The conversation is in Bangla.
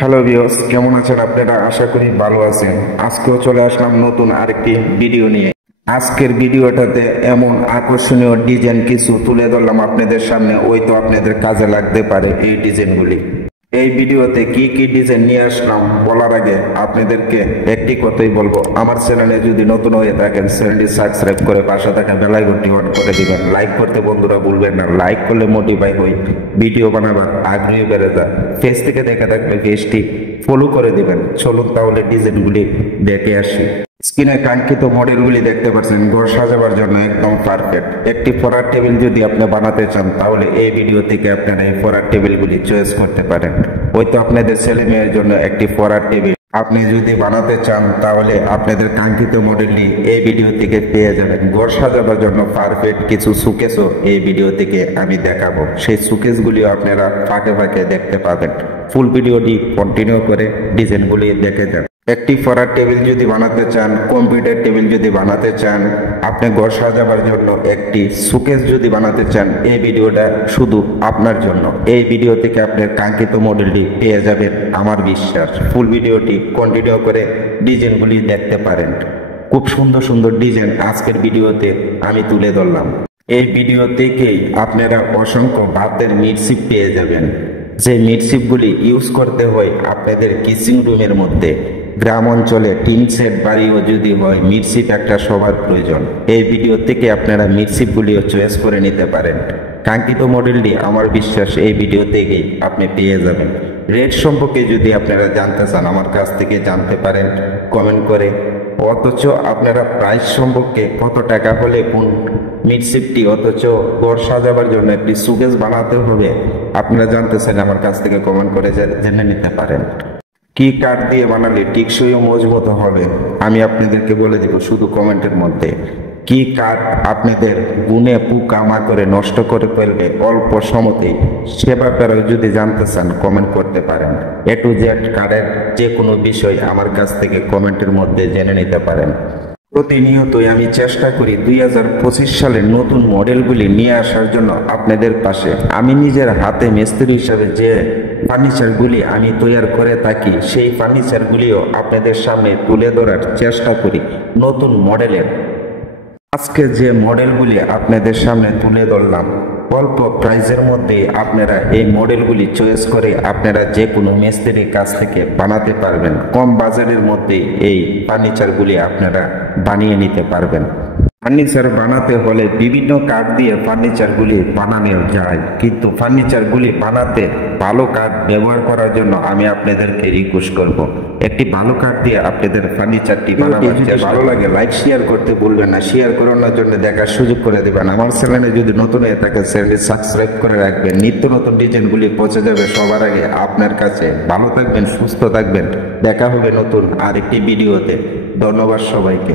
হ্যালো ভিউয়ার্স, কেমন আছেন আপনারা? আশা করি ভালো আছেন। আজকেও চলে আসলাম নতুন আরেকটি ভিডিও নিয়ে। আজকের ভিডিওটাতে এমন আকর্ষণীয় ডিজাইন কিছু তুলে ধরলাম আপনাদের সামনে, হয়তো আপনাদের কাজে লাগতে পারে এই ডিজাইনগুলি। এই ভিডিওতে কি কি ডিজাইন নিয়ে আসলাম বলার আগে আপনাদেরকে একটি কথাই বলবো, আমার চ্যানেলে যদি নতুন হয়ে থাকেন চ্যানেলটি সাবস্ক্রাইব করে পাশে থাকা বেল আইকনটি অন করে দিবেন। লাইক করতে বন্ধুরা ভুলবেন না, লাইক করলে মোটিভাই হই, ভিডিও বানাবার আগ্রহী বেড়ে যায়। ফেস থেকে দেখে থাকলে পেজটি ফলো করে দিবেন। চলুন তাহলে ডিজাইনগুলি দেখে আসি। স্ক্রিনে কাঙ্ক্ষিত মডেলগুলি দেখতে পাচ্ছেন, ঘর সাজাবার জন্য একদম পারফেক্ট। একটি পড়ার টেবিল যদি আপনি বানাতে চান তাহলে এই ভিডিও থেকে আপনারা এই পড়ার টেবিলগুলি চয়েস করতে পারেন। হয়তো আপনাদের ছেলে মেয়ের জন্য একটি পড়ার টেবিল আপনি যদি বানাতে চান তাহলে আপনাদের কাঙ্ক্ষিত মডেলটি এই ভিডিও থেকে পেয়ে যাবেন। ঘর সাজাবার জন্য পারফেক্ট কিছু সুকেসও এই ভিডিও থেকে আমি দেখাবো, সেই সুকেসগুলিও আপনারা ফাঁকে ফাঁকে দেখতে পাবেন। ফুল ভিডিওটি কন্টিনিউ করে ডিজাইনগুলি দেখে যান। একটি পড়ার টেবিল যদি বানাতে চান, কম্পিউটার টেবিল যদি বানাতে চান, আপনি ঘর সাজাবার জন্য একটি সুকেস যদি বানাতে চান, এই ভিডিওটা শুধু আপনার জন্য। এই ভিডিও থেকে আপনার কাঙ্ক্ষিত মডেলটি পেয়ে যাবেন আমার বিশ্বাস। ফুল ভিডিওটি কন্টিনিউ করে ডিজাইনগুলি দেখতে পারেন। খুব সুন্দর সুন্দর ডিজাইন আজকের ভিডিওতে আমি তুলে ধরলাম। এই ভিডিও থেকেই আপনারা অসংখ্য বাতের মিটশিপ পেয়ে যাবেন, যে মিটশিপগুলি ইউজ করতে হয় আপনাদের কিচেন রুমের মধ্যে। গ্রাম অঞ্চলে টিন সেট বাড়িও যদি হয়, মিটশিপ একটা সবার প্রয়োজন। এই ভিডিও থেকে আপনারা মিটশিপগুলিও চয়েস করে নিতে পারেন। কাঙ্ক্ষিত মডেলটি আমার বিশ্বাস এই ভিডিও থেকেই আপনি পেয়ে যাবেন। রেট সম্পর্কে যদি আপনারা জানতে চান আমার কাছ থেকে জানতে পারেন কমেন্ট করে। অথচ আপনারা প্রাইস সম্পর্কে কত টাকা হলে কোন মিটশিপটি, অথচ ঘর সাজাবার জন্য একটি সুকেস বানাতে হবে, আপনারা জানতে চান আমার কাছ থেকে কমেন্ট করে জেনে নিতে পারেন। কি কাঠ দিয়ে বানালে টিকসই ও মজবুত হবে আমি আপনাদেরকে বলে দিব শুধু কমেন্টের মধ্যে। কি কাঠ আপনাদের গুনে পোকা মাকড়ে নষ্ট করে ফেলবে অল্প সময়তেই, সে ব্যাপারেও যদি জানতে চান কমেন্ট করতে পারেন। এ টু জেড কাঠের যে কোনো বিষয় আমার কাছ থেকে কমেন্টের মধ্যে জেনে নিতে পারেন। প্রতিনিয়তই আমি চেষ্টা করি 2025 সালের নতুন মডেলগুলি নিয়ে আসার জন্য আপনাদের পাশে। আমি নিজের হাতে মিস্ত্রি হিসাবে যে ফার্নিচারগুলি আমি তৈরি করে থাকি, সেই ফার্নিচারগুলিও আপনাদের সামনে তুলে ধরার চেষ্টা করি নতুন মডেলের। আজকে যে মডেলগুলি আপনাদের সামনে তুলে ধরলাম, অল্প প্রাইজের মধ্যে আপনারা এই মডেলগুলি চয়েস করে আপনারা যে কোনো মিস্ত্রির কাছ থেকে বানাতে পারবেন। কম বাজারের মধ্যে এই ফার্নিচারগুলি আপনারা বানিয়ে নিতে পারবেন। ফার্নিচার বানাতে হলে বিভিন্ন কাঠ দিয়ে ফার্নিচারগুলি বানানো যায়, কিন্তু ফার্নিচারগুলি বানাতে ভালো কাঠ ব্যবহার করার জন্য আমি আপনাদেরকে রিকোয়েস্ট করব, একটি ভালো কাঠ দিয়ে আপনাদের ফার্নিচারটি বানাবার। ভালো লাগে লাইক শেয়ার করতে ভুলবেন না, শেয়ার করানোর জন্য দেখার সুযোগ করে দেবেন। আমার চ্যানেলে যদি নতুন হয়ে থাকে চ্যানেলটি সাবস্ক্রাইব করে রাখবেন। নিত্য নতুন ডিজাইনগুলি পৌঁছে যাবে সবার আগে আপনার কাছে। ভালো থাকবেন, সুস্থ থাকবেন, দেখা হবে নতুন আরেকটি ভিডিওতে। ধন্যবাদ সবাইকে।